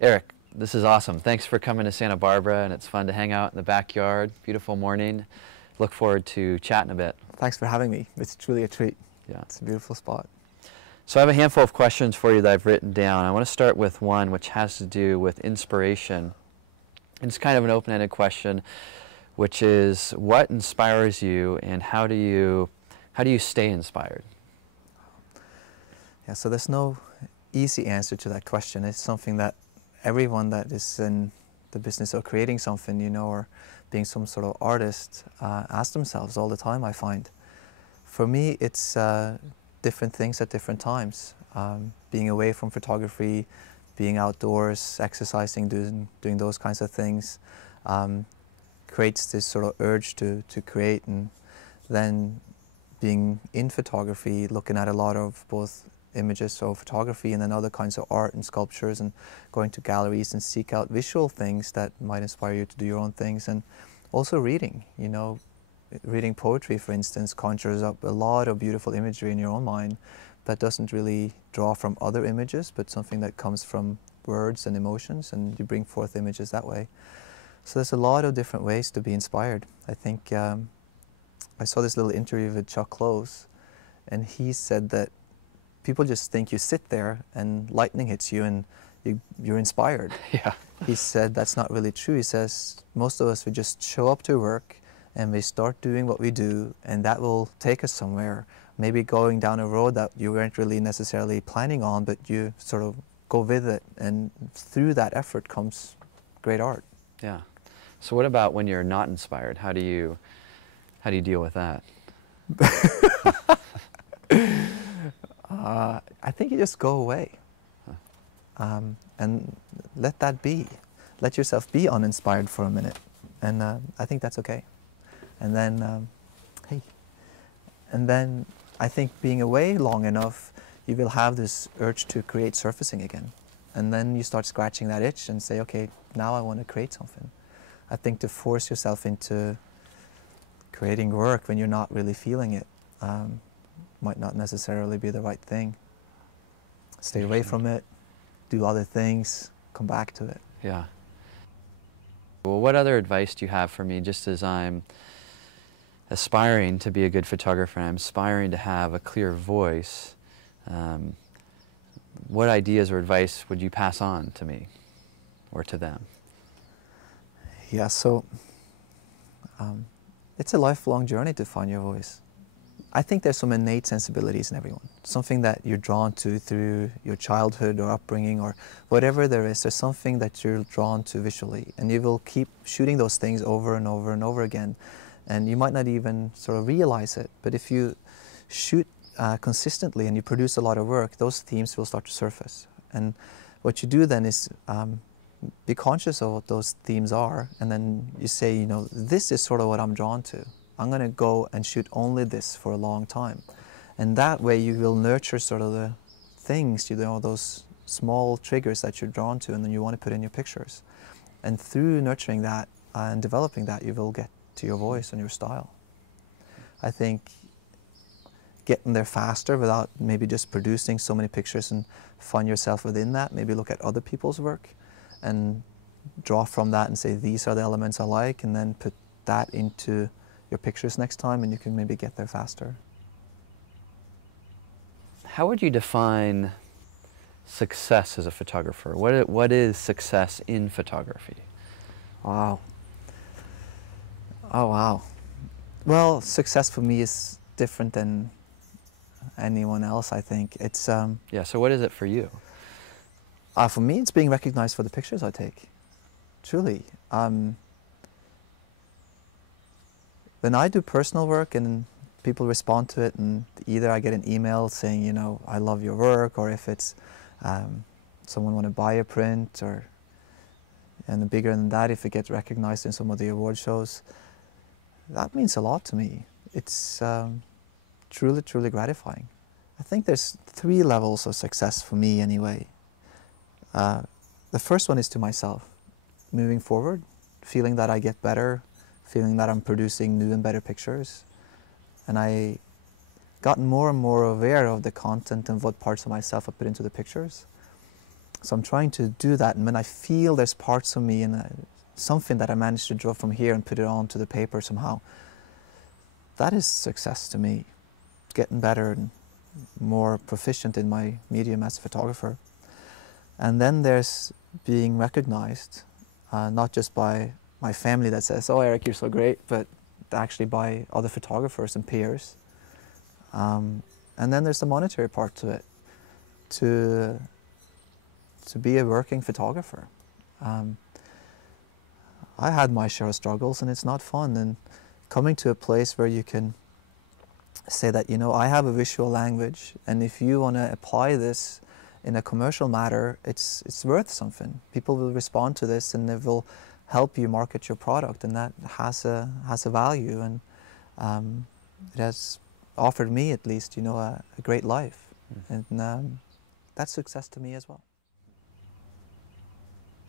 Erik, this is awesome. Thanks for coming to Santa Barbara, and it's fun to hang out in the backyard. Beautiful morning. Look forward to chatting a bit. Thanks for having me. It's truly a treat. Yeah. It's a beautiful spot. So I have a handful of questions for you that I've written down. I want to start with one which has to do with inspiration. And it's kind of an open-ended question, which is what inspires you and how do you stay inspired? Yeah, so there's no easy answer to that question. It's something that everyone that is in the business of creating something, you know, or being some sort of artist, ask themselves all the time, I find. For me, it's different things at different times. Being away from photography, being outdoors, exercising, doing those kinds of things, creates this sort of urge to create. And then being in photography, looking at a lot of both images of photography and then other kinds of art and sculptures, and going to galleries and seek out visual things that might inspire you to do your own things. And also reading, you know, reading poetry, for instance, conjures up a lot of beautiful imagery in your own mind that doesn't really draw from other images, but something that comes from words and emotions, and you bring forth images that way. So there's a lot of different ways to be inspired. I think I saw this little interview with Chuck Close, and he said that people just think you sit there and lightning hits you and you're inspired. Yeah. He said that's not really true. He says most of us, we just show up to work and we start doing what we do, and that will take us somewhere. Maybe going down a road that you weren't really necessarily planning on, but you sort of go with it, and through that effort comes great art. Yeah. So what about when you're not inspired? How do you deal with that? I think you just go away and let that be. Let yourself be uninspired for a minute, and I think that's okay. And then, and then I think being away long enough, you will have this urge to create surfacing again. And then you start scratching that itch and say, okay, now I want to create something. I think to force yourself into creating work when you're not really feeling it might not necessarily be the right thing. Stay away from it, do other things, come back to it. Yeah. Well, what other advice do you have for me, just as I'm aspiring to be a good photographer and I'm aspiring to have a clear voice? What ideas or advice would you pass on to me or to them? Yeah, so it's a lifelong journey to find your voice. I think there's some innate sensibilities in everyone, something that you're drawn to through your childhood or upbringing or whatever there is. There's something that you're drawn to visually, and you will keep shooting those things over and over and over again, and you might not even sort of realize it, but if you shoot consistently and you produce a lot of work, those themes will start to surface. And what you do then is be conscious of what those themes are, and then you say, you know, this is sort of what I'm drawn to. I'm going to go and shoot only this for a long time. And that way you will nurture sort of the things, you know, those small triggers that you're drawn to and then you want to put in your pictures. And through nurturing that and developing that, you will get to your voice and your style. I think getting there faster without maybe just producing so many pictures and find yourself within that, maybe look at other people's work and draw from that and say, these are the elements I like, and then put that into your pictures next time, and you can maybe get there faster. How would you define success as a photographer? What is success in photography? Wow. Oh, wow. Well, success for me is different than anyone else, I think. It's yeah, so what is it for you? For me, it's being recognized for the pictures I take. Truly. When I do personal work and people respond to it, and either I get an email saying, you know, I love your work, or if it's someone want to buy a print, or and bigger than that, if it gets recognized in some of the award shows, that means a lot to me. It's truly, truly gratifying. I think there's 3 levels of success for me anyway. The first one is to myself, moving forward, feeling that I get better, feeling that I'm producing new and better pictures. And I gotten more and more aware of the content and what parts of myself I put into the pictures. So I'm trying to do that, and when I feel there's parts of me and something that I managed to draw from here and put it onto the paper somehow, that is success to me. Getting better and more proficient in my medium as a photographer. And then there's being recognized, not just by my family that says, "Oh, Erik, you're so great," but actually by other photographers and peers. And then there's the monetary part to it, to be a working photographer. I had my share of struggles, and it's not fun. And coming to a place where you can say that, you know, I have a visual language, and if you want to apply this in a commercial matter, it's worth something. People will respond to this, and it will help you market your product, and that has a value, and it has offered me, at least, you know, a great life, and that's success to me as well.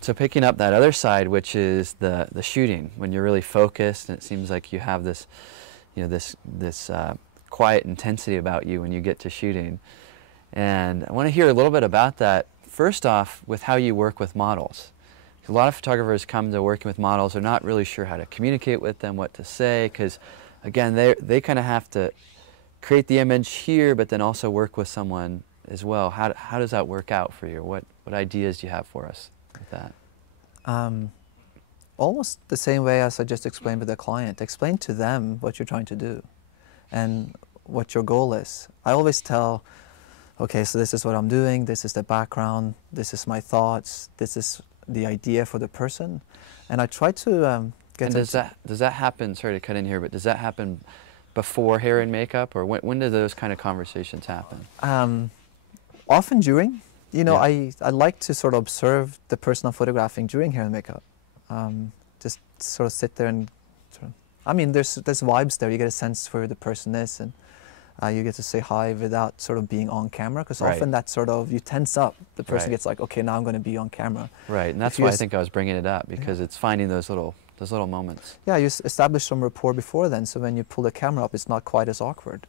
So picking up that other side, which is the shooting, when you're really focused, and it seems like you have this, you know, this quiet intensity about you when you get to shooting. And I want to hear a little bit about that. First off, with how you work with models. A lot of photographers come to working with models, they're not really sure how to communicate with them, what to say, because again, they kind of have to create the image here, but then also work with someone as well. How does that work out for you? What ideas do you have for us with that? Almost the same way as I just explained with the client. Explain to them what you're trying to do and what your goal is. I always tell, okay, so this is what I'm doing, this is the background, this is my thoughts, this is the idea for the person, and I try to get. And does that happen? Sorry to cut in here, but does that happen before hair and makeup, or when do those kind of conversations happen? Often during. You know, Yeah. I like to sort of observe the person I'm photographing during hair and makeup. Just sort of sit there and I mean, there's vibes there. You get a sense for who the person is, and you get to say hi without sort of being on camera, because Right. often that sort of, you tense up. The person Right. gets like, okay, now I'm going to be on camera. Right, and that's why I think I was bringing it up, because it's finding those little moments. Yeah, you establish some rapport before then, so when you pull the camera up, it's not quite as awkward.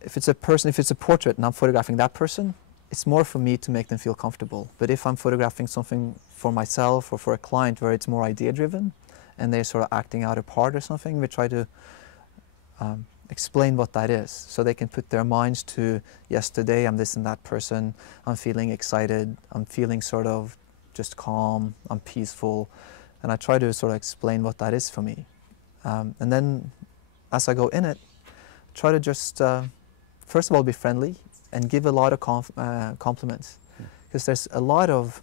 If it's a portrait and I'm photographing that person, it's more for me to make them feel comfortable. But if I'm photographing something for myself or for a client where it's more idea-driven and they're sort of acting out a part or something, we try to explain what that is, so they can put their minds to, yes, today I'm this and that person, I'm feeling excited, I'm feeling sort of just calm, I'm peaceful, and I try to sort of explain what that is for me. And then as I go in it, try to just, first of all, be friendly and give a lot of compliments, because there's a lot of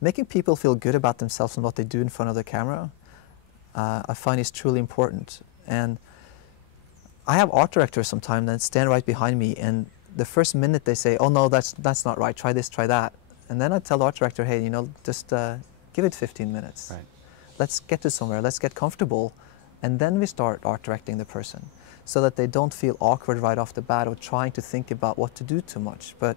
making people feel good about themselves and what they do in front of the camera. I find is truly important. And I have art directors sometimes that stand right behind me, and the first minute they say, "Oh no, that's not right, try this, try that." And then I tell the art director, "Hey, you know, just give it 15 minutes. Right. Let's get to somewhere, let's get comfortable, and then we start art directing the person, so that they don't feel awkward right off the bat or trying to think about what to do too much, but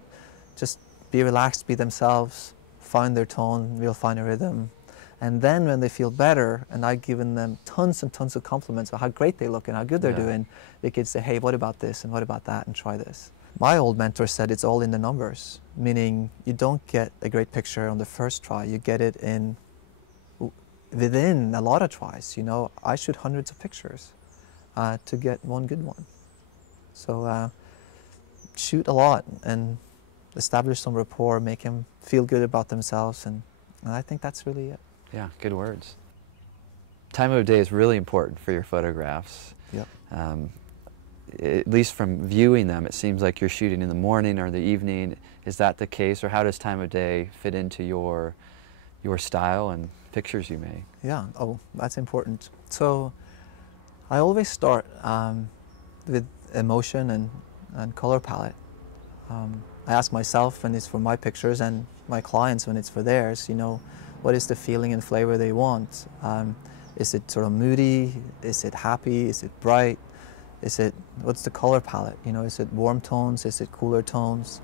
just be relaxed, be themselves, find their tone, we'll find a rhythm. And then when they feel better, and I've given them tons and tons of compliments about how great they look and how good they're doing, they can say, "Hey, what about this and what about that, and try this." My old mentor said it's all in the numbers, meaning you don't get a great picture on the first try, you get it within a lot of tries. You know, I shoot hundreds of pictures to get one good one. So shoot a lot and establish some rapport, make them feel good about themselves, and I think that's really it. Yeah, good words. Time of day is really important for your photographs. Yep. At least from viewing them, it seems like you're shooting in the morning or the evening. Is that the case, or how does time of day fit into your style and pictures you make? Yeah, oh, that's important. So I always start with emotion and color palette. I ask myself when it's for my pictures, and my clients when it's for theirs, you know, what is the feeling and flavor they want? Is it sort of moody? Is it happy? Is it bright? What's the color palette? You know, is it warm tones? Is it cooler tones?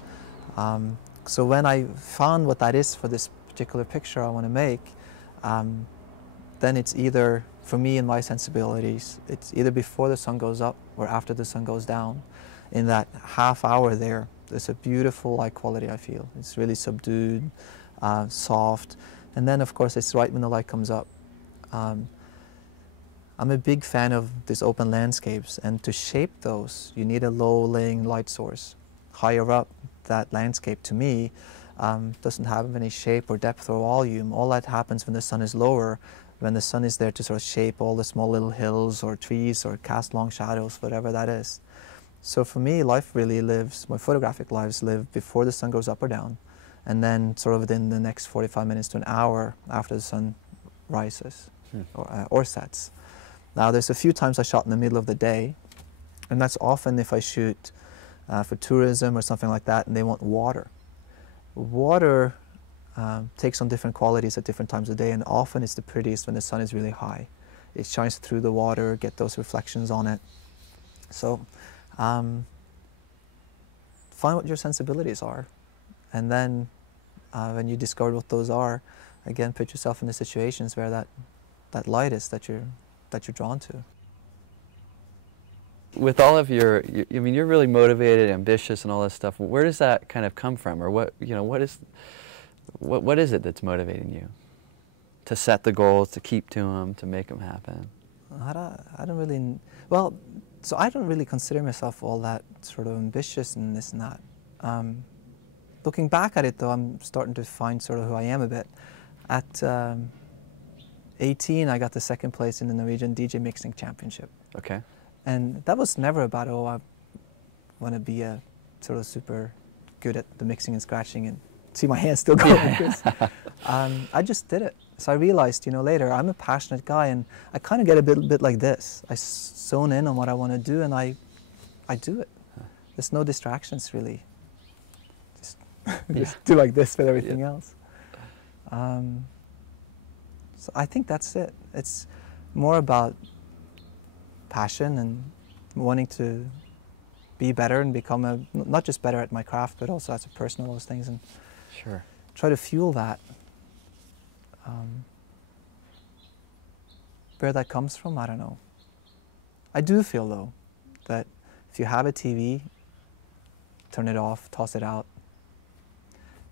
So when I found what that is for this particular picture I want to make, then it's either, for me and my sensibilities, it's either before the sun goes up or after the sun goes down. In that half hour there, It's a beautiful light quality, I feel. It's really subdued, soft, and then of course it's right when the light comes up. I'm a big fan of these open landscapes, and to shape those you need a low-laying light source. Higher up, that landscape to me doesn't have any shape or depth or volume. All that happens when the sun is lower, when the sun is there to sort of shape all the small little hills or trees or cast long shadows, whatever that is. So for me, life really lives, my photographic lives live before the sun goes up or down, and then sort of within the next 45 minutes to an hour after the sun rises or sets. Now there's a few times I shot in the middle of the day, and that's often if I shoot for tourism or something like that and they want water. Water takes on different qualities at different times of day, and often it's the prettiest when the sun is really high. It shines through the water, get those reflections on it. So find what your sensibilities are, and then when you discover what those are, again put yourself in the situations where that light is that you're drawn to. With all of your, I mean, you're really motivated, ambitious, and all this stuff. Where does that kind of come from, or what is it that's motivating you to set the goals, to keep to them, to make them happen? I don't really, well, so I don't really consider myself all that sort of ambitious and this and that. Looking back at it, though, I'm starting to find sort of who I am a bit. At 18, I got the second place in the Norwegian DJ Mixing Championship. Okay. And that was never about, oh, I want to be a sort of super good at the mixing and scratching and see my hands still going like this. I just did it. So I realized, later, I'm a passionate guy, and I kind of get a bit like this. I zone in on what I want to do, and I do it. There's no distractions, really. Just do like this with everything else. So I think that's it. It's more about passion and wanting to be better and become not just better at my craft, but also as a person, all those things, and sure, try to fuel that. Where that comes from, I don't know. I do feel, though, that if you have a TV, turn it off, toss it out,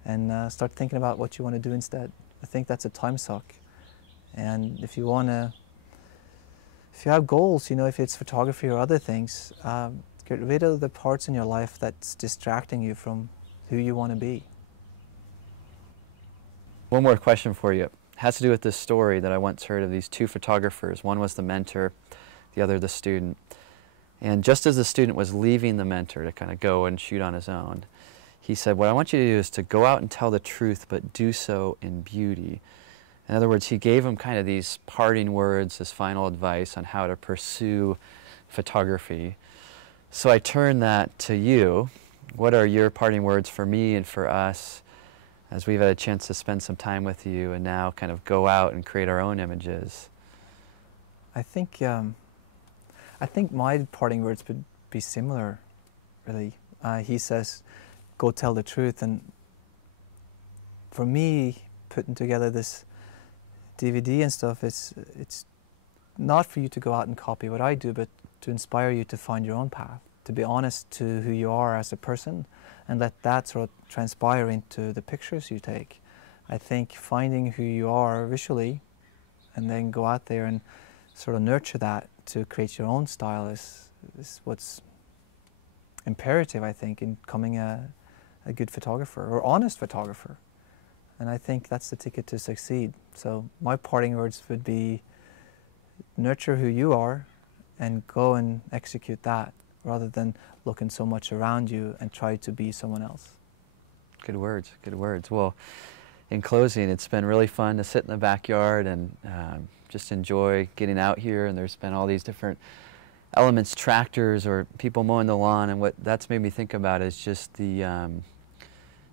and start thinking about what you want to do instead. I think that's a time suck. And if you have goals, if it's photography or other things, get rid of the parts in your life that's distracting you from who you want to be. One more question for you. It has to do with this story that I once heard of these two photographers. One was the mentor, the other the student. And just as the student was leaving the mentor to kind of go and shoot on his own, he said, what I want you to do is to go out and tell the truth, but do so in beauty. In other words, he gave him kind of these parting words, this final advice on how to pursue photography. So I turn that to you. What are your parting words for me and for us as we've had a chance to spend some time with you and now kind of go out and create our own images? I think my parting words would be similar, really. He says, go tell the truth. And for me, putting together this DVD and stuff, it's not for you to go out and copy what I do, but to inspire you to find your own path, to be honest to who you are as a person, and let that sort of transpire into the pictures you take. I think finding who you are visually and then go out there and sort of nurture that to create your own style is what's imperative, I think, in becoming a good photographer or honest photographer. And I think that's the ticket to succeed. So my parting words would be nurture who you are and go and execute that, rather than looking so much around you and try to be someone else. Good words, good words. Well, in closing, it's been really fun to sit in the backyard and just enjoy getting out here, and there's been all these different elements, tractors or people mowing the lawn, and what that's made me think about is just the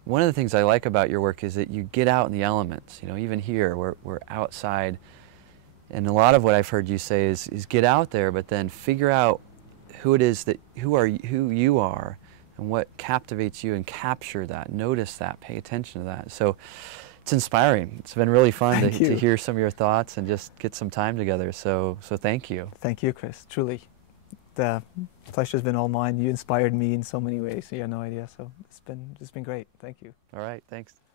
one of the things I like about your work is that you get out in the elements. Even here, we're outside, and a lot of what I've heard you say is get out there, but then figure out who it is who you are, and what captivates you, and capture that, notice that, pay attention to that. So it's inspiring. It's been really fun to hear some of your thoughts and just get some time together. So thank you. Thank you, Chris. Truly, the pleasure's been all mine. You inspired me in so many ways. You have no idea. So it's been great. Thank you. All right, thanks.